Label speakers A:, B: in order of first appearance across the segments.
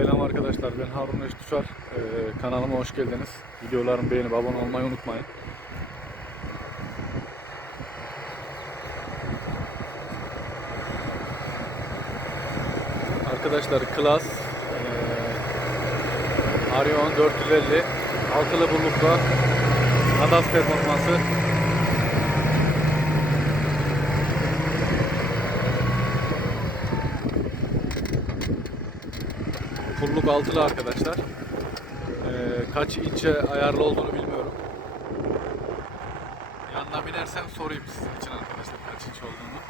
A: Selam arkadaşlar ben Harun Öztuşar. Ee, kanalıma hoş geldiniz. Videolarımı beğenip abone olmayı unutmayın. Arkadaşlar Klas ee, Arion 450 altılı burlukla Nadas performansı Pulluk altılı arkadaşlar. Ee, kaç inçe ayarlı olduğunu bilmiyorum. Yanına binersem sorayım sizin arkadaşlar kaç inç olduğunu.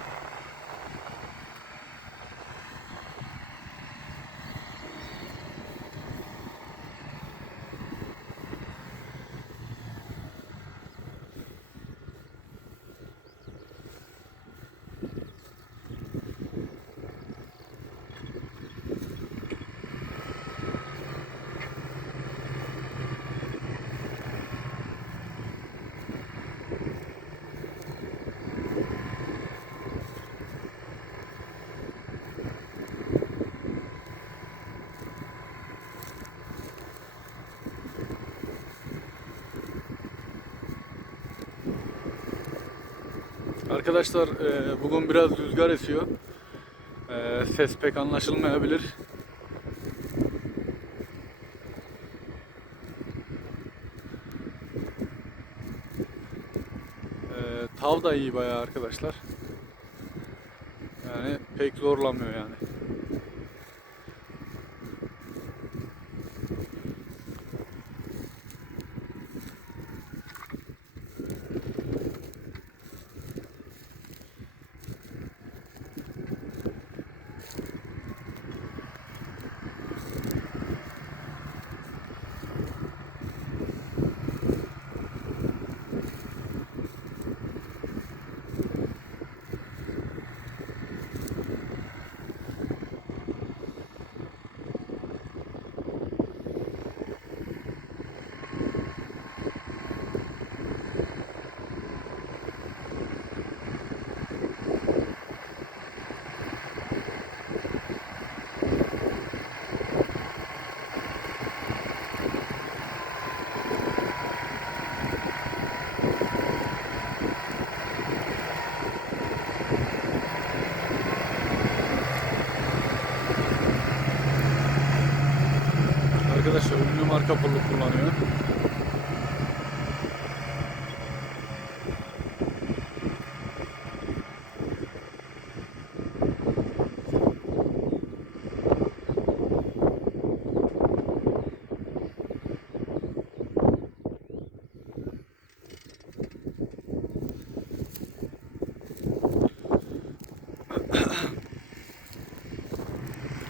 A: Arkadaşlar e, bugün biraz rüzgar esiyor. E, ses pek anlaşılmayabilir. E, tav da iyi bayağı arkadaşlar. Yani pek zorlamıyor yani. Arkadaşlar ünlü marka pulluk kullanıyor.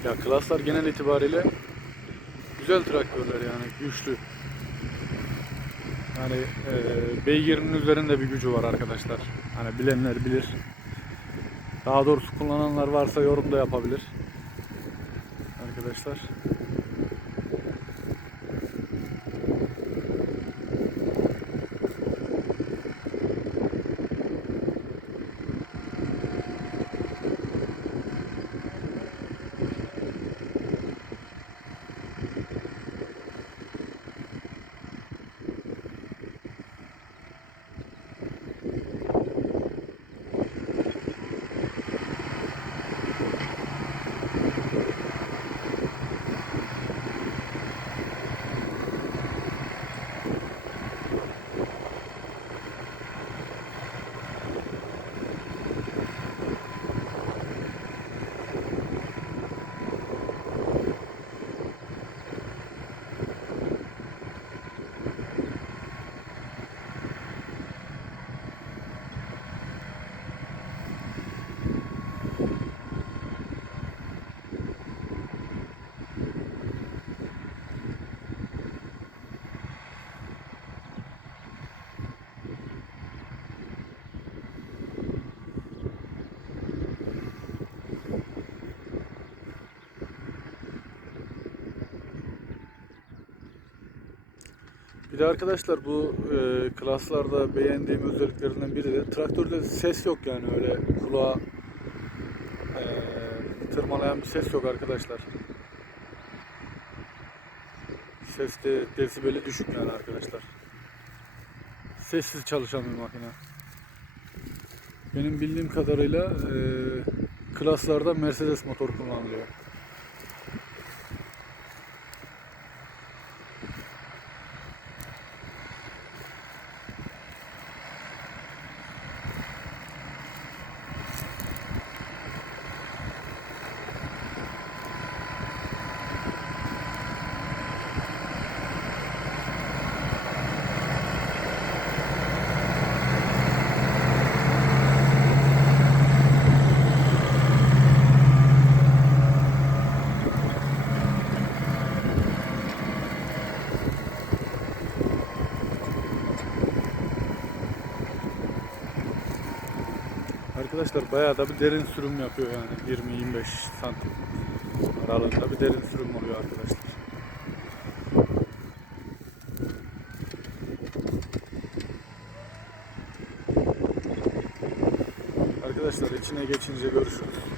A: Ya klaslar genel itibariyle güzel traktörler yani güçlü. Yani e, beygirinin üzerinde bir gücü var arkadaşlar. Hani bilenler bilir. Daha doğrusu kullananlar varsa yorum da yapabilir. Arkadaşlar. Bir de arkadaşlar bu e, klaslarda beğendiğim özelliklerinden biri de traktörde ses yok yani öyle kulağa e, tırmalayan bir ses yok arkadaşlar. Ses de, desibeli düşük yani arkadaşlar. Sessiz çalışan bir makine. Benim bildiğim kadarıyla e, klaslarda Mercedes motor kullanılıyor. Arkadaşlar bayağı da bir derin sürüm yapıyor yani 20-25 santim aralığında bir derin sürüm oluyor arkadaşlar. Arkadaşlar içine geçince görüşürüz.